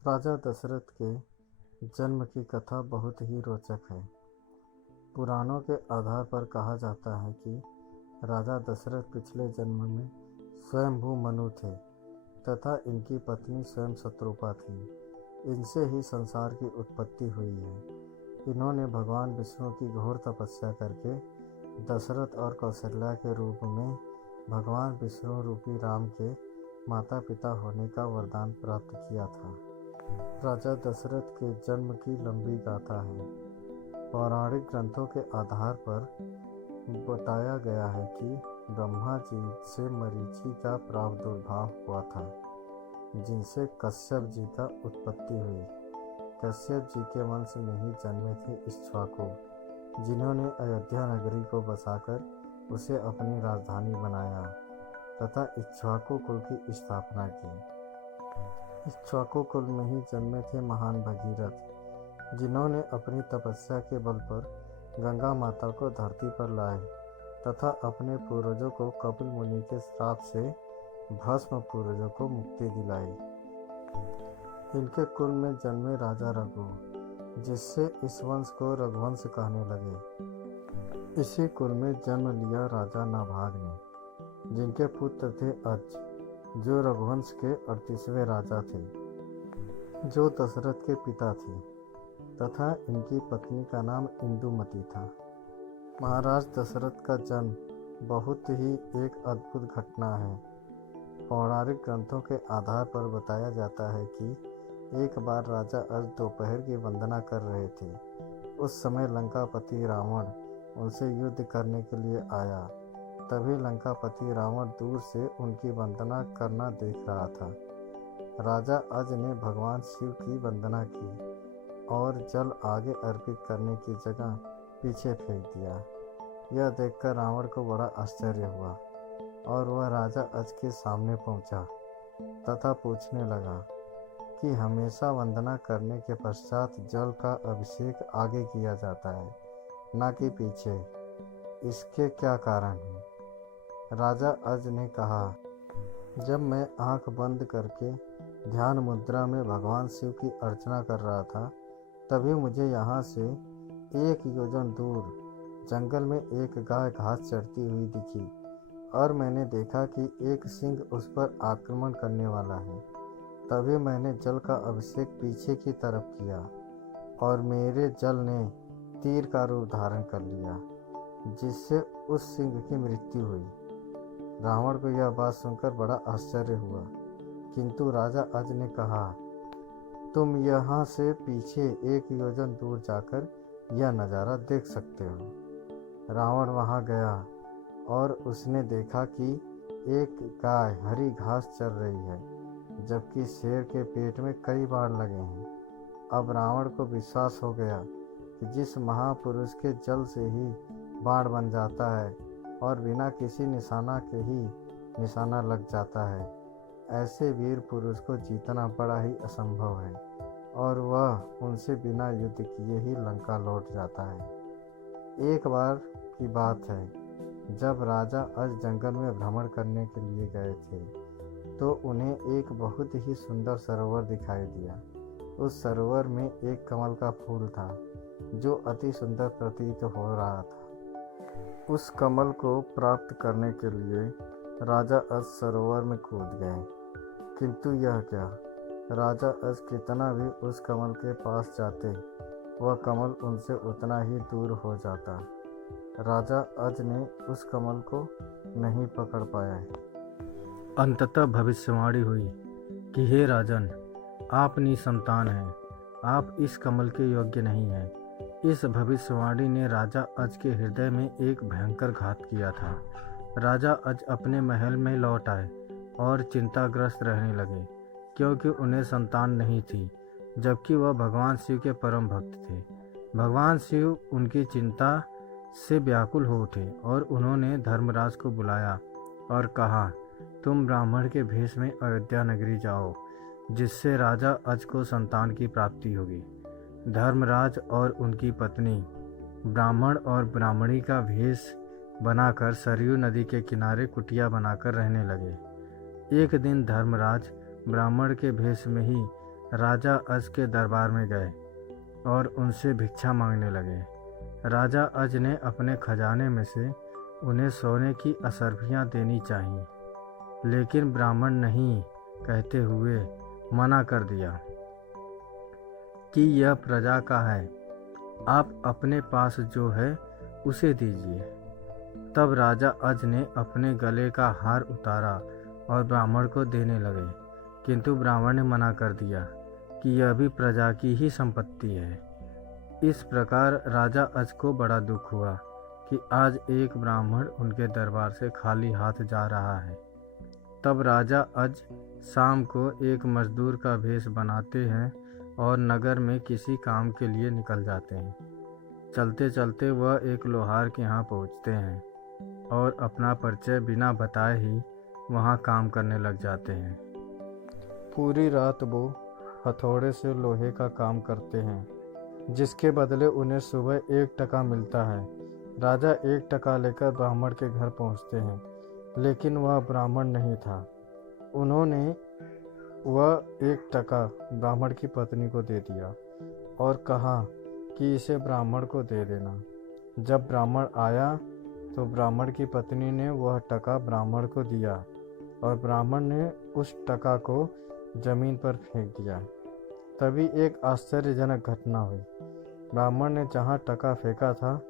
राजा दशरथ के जन्म की कथा बहुत ही रोचक है। पुराणों के आधार पर कहा जाता है कि राजा दशरथ पिछले जन्म में स्वयंभू मनु थे तथा इनकी पत्नी स्वयं शत्रुपा थी। इनसे ही संसार की उत्पत्ति हुई है। इन्होंने भगवान विष्णु की घोर तपस्या करके दशरथ और कौशल्या के रूप में भगवान विष्णु रूपी राम के माता पिता होने का वरदान प्राप्त किया था। राजा दशरथ के जन्म की लंबी गाथा है। पौराणिक ग्रंथों के आधार पर बताया गया है कि ब्रह्मा जी से मरीचि का प्रादुर्भाव हुआ था, जिनसे कश्यप जी का उत्पत्ति हुई। कश्यप जी के वंश में ही जन्मे थे इक्ष्वाकु, जिन्होंने अयोध्या नगरी को बसाकर उसे अपनी राजधानी बनाया तथा इक्ष्वाकु कुल की स्थापना की। इक्ष्वाकु कुल में ही जन्मे थे महान भगीरथ, जिन्होंने अपनी तपस्या के बल पर गंगा माता को धरती पर लाए तथा अपने पूर्वजों को कपिल मुनि के श्राप से भस्म पूर्वजों को मुक्ति दिलाई। इनके कुल में जन्मे राजा रघु, जिससे इस वंश को रघुवंश कहने लगे। इसी कुल में जन्म लिया राजा नाभाग ने, जिनके पुत्र थे अज, जो रघुवंश के 38वें राजा थे, जो दशरथ के पिता थे तथा इनकी पत्नी का नाम इंदुमती था। महाराज दशरथ का जन्म बहुत ही एक अद्भुत घटना है। पौराणिक ग्रंथों के आधार पर बताया जाता है कि एक बार राजा अज दोपहर की वंदना कर रहे थे। उस समय लंकापति रावण उनसे युद्ध करने के लिए आया। तभी लंकापति रावण दूर से उनकी वंदना करना देख रहा था। राजा अज ने भगवान शिव की वंदना की और जल आगे अर्पित करने की जगह पीछे फेंक दिया। यह देखकर रावण को बड़ा आश्चर्य हुआ और वह राजा अज के सामने पहुंचा तथा पूछने लगा कि हमेशा वंदना करने के पश्चात जल का अभिषेक आगे किया जाता है, न कि पीछे। इसके क्या कारण है? राजा अज ने कहा, जब मैं आंख बंद करके ध्यान मुद्रा में भगवान शिव की अर्चना कर रहा था, तभी मुझे यहाँ से 1 योजन दूर जंगल में एक गाय घास चरती हुई दिखी और मैंने देखा कि एक सिंह उस पर आक्रमण करने वाला है। तभी मैंने जल का अभिषेक पीछे की तरफ किया और मेरे जल ने तीर का रूप धारण कर लिया, जिससे उस सिंह की मृत्यु हुई। रावण को यह बात सुनकर बड़ा आश्चर्य हुआ, किंतु राजा अज ने कहा, तुम यहाँ से पीछे 1 योजन दूर जाकर यह नज़ारा देख सकते हो। रावण वहाँ गया और उसने देखा कि एक गाय हरी घास चर रही है, जबकि शेर के पेट में कई बाण लगे हैं। अब रावण को विश्वास हो गया कि जिस महापुरुष के जल से ही बाण बन जाता है और बिना किसी निशाना के ही निशाना लग जाता है, ऐसे वीर पुरुष को जीतना बड़ा ही असंभव है और वह उनसे बिना युद्ध किए ही लंका लौट जाता है। एक बार की बात है, जब राजा अज जंगल में भ्रमण करने के लिए गए थे, तो उन्हें एक बहुत ही सुंदर सरोवर दिखाई दिया। उस सरोवर में एक कमल का फूल था, जो अति सुंदर प्रतीत हो रहा था। उस कमल को प्राप्त करने के लिए राजा अज सरोवर में कूद गए, किंतु यह क्या, राजा अज कितना भी उस कमल के पास जाते, वह कमल उनसे उतना ही दूर हो जाता। राजा अज ने उस कमल को नहीं पकड़ पाया। अंततः भविष्यवाणी हुई कि हे राजन, आप निसंतान हैं, आप इस कमल के योग्य नहीं हैं। इस भविष्यवाणी ने राजा अज के हृदय में एक भयंकर घात किया था। राजा अज अपने महल में लौट आए और चिंताग्रस्त रहने लगे, क्योंकि उन्हें संतान नहीं थी, जबकि वह भगवान शिव के परम भक्त थे। भगवान शिव उनकी चिंता से व्याकुल हो उठे और उन्होंने धर्मराज को बुलाया और कहा, तुम ब्राह्मण के भेष में अयोध्या नगरी जाओ, जिससे राजा अज को संतान की प्राप्ति होगी। धर्मराज और उनकी पत्नी ब्राह्मण और ब्राह्मणी का भेष बनाकर सरयू नदी के किनारे कुटिया बनाकर रहने लगे। एक दिन धर्मराज ब्राह्मण के भेष में ही राजा अज के दरबार में गए और उनसे भिक्षा मांगने लगे। राजा अज ने अपने खजाने में से उन्हें सोने की असरफियाँ देनी चाहिए, लेकिन ब्राह्मण नहीं कहते हुए मना कर दिया कि यह प्रजा का है, आप अपने पास जो है उसे दीजिए। तब राजा अज ने अपने गले का हार उतारा और ब्राह्मण को देने लगे, किंतु ब्राह्मण ने मना कर दिया कि यह भी प्रजा की ही संपत्ति है। इस प्रकार राजा अज को बड़ा दुख हुआ कि आज एक ब्राह्मण उनके दरबार से खाली हाथ जा रहा है। तब राजा अज शाम को एक मजदूर का भेष बनाते हैं और नगर में किसी काम के लिए निकल जाते हैं। चलते चलते वह एक लोहार के यहाँ पहुँचते हैं और अपना परिचय बिना बताए ही वहाँ काम करने लग जाते हैं। पूरी रात वो हथौड़े से लोहे का काम करते हैं, जिसके बदले उन्हें सुबह 1 टका मिलता है। राजा 1 टका लेकर ब्राह्मण के घर पहुँचते हैं, लेकिन वह ब्राह्मण नहीं था। उन्होंने वह 1 टका ब्राह्मण की पत्नी को दे दिया और कहा कि इसे ब्राह्मण को दे देना। जब ब्राह्मण आया तो ब्राह्मण की पत्नी ने वह टका ब्राह्मण को दिया और ब्राह्मण ने उस टका को जमीन पर फेंक दिया। तभी एक आश्चर्यजनक घटना हुई। ब्राह्मण ने जहाँ टका फेंका था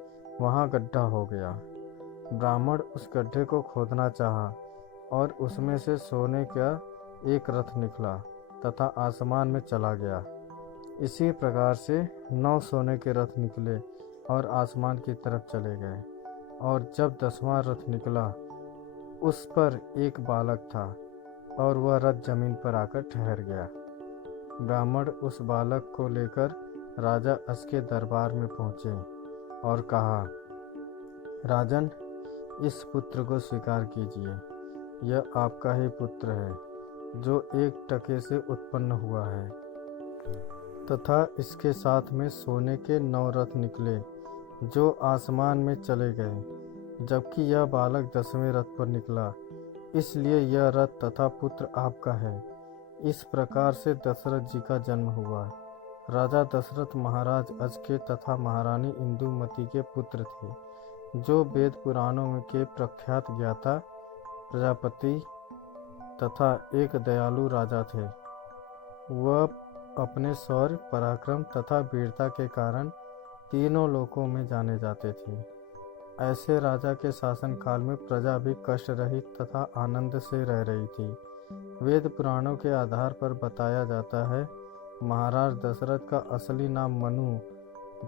वहाँ गड्ढा हो गया। ब्राह्मण उस गड्ढे को खोदना चाहा और उसमें से सोने का एक रथ निकला तथा आसमान में चला गया। इसी प्रकार से 9 सोने के रथ निकले और आसमान की तरफ चले गए। और जब 10वां रथ निकला, उस पर एक बालक था और वह रथ जमीन पर आकर ठहर गया। ब्राह्मण उस बालक को लेकर राजा अज के दरबार में पहुँचे और कहा, राजन, इस पुत्र को स्वीकार कीजिए। यह आपका ही पुत्र है, जो 1 टके से उत्पन्न हुआ है। तथा इसके साथ में सोने के 9 रथ निकले, जो आसमान में चले गए, जबकि यह बालक 10वें रथ पर निकला। इसलिए यह रथ तथा पुत्र आपका है। इस प्रकार से दशरथ जी का जन्म हुआ। राजा दशरथ महाराज अज के तथा महारानी इंदुमती के पुत्र थे, जो वेद पुराणों में के प्रख्यात ज्ञाता, प्रजापति तथा एक दयालु राजा थे। वह अपने शौर्य, पराक्रम तथा वीरता के कारण तीनों लोकों में जाने जाते थे। ऐसे राजा के शासनकाल में प्रजा भी कष्ट रहित तथा आनंद से रह रही थी। वेद पुराणों के आधार पर बताया जाता है, महाराज दशरथ का असली नाम मनु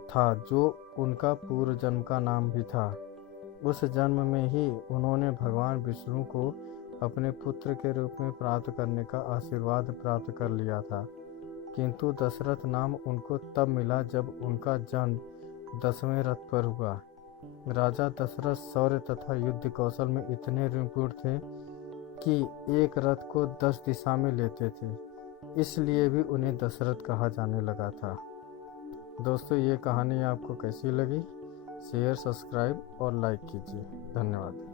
था, जो उनका पूर्व जन्म का नाम भी था। उस जन्म में ही उन्होंने भगवान विष्णु को अपने पुत्र के रूप में प्राप्त करने का आशीर्वाद प्राप्त कर लिया था। किंतु दशरथ नाम उनको तब मिला जब उनका जन्म 10वें रथ पर हुआ। राजा दशरथ शौर्य तथा युद्ध कौशल में इतने निपुण थे कि एक रथ को 10 दिशा में लेते थे। इसलिए भी उन्हें दशरथ कहा जाने लगा था। दोस्तों, ये कहानी आपको कैसी लगी? शेयर, सब्सक्राइब और लाइक कीजिए। धन्यवाद।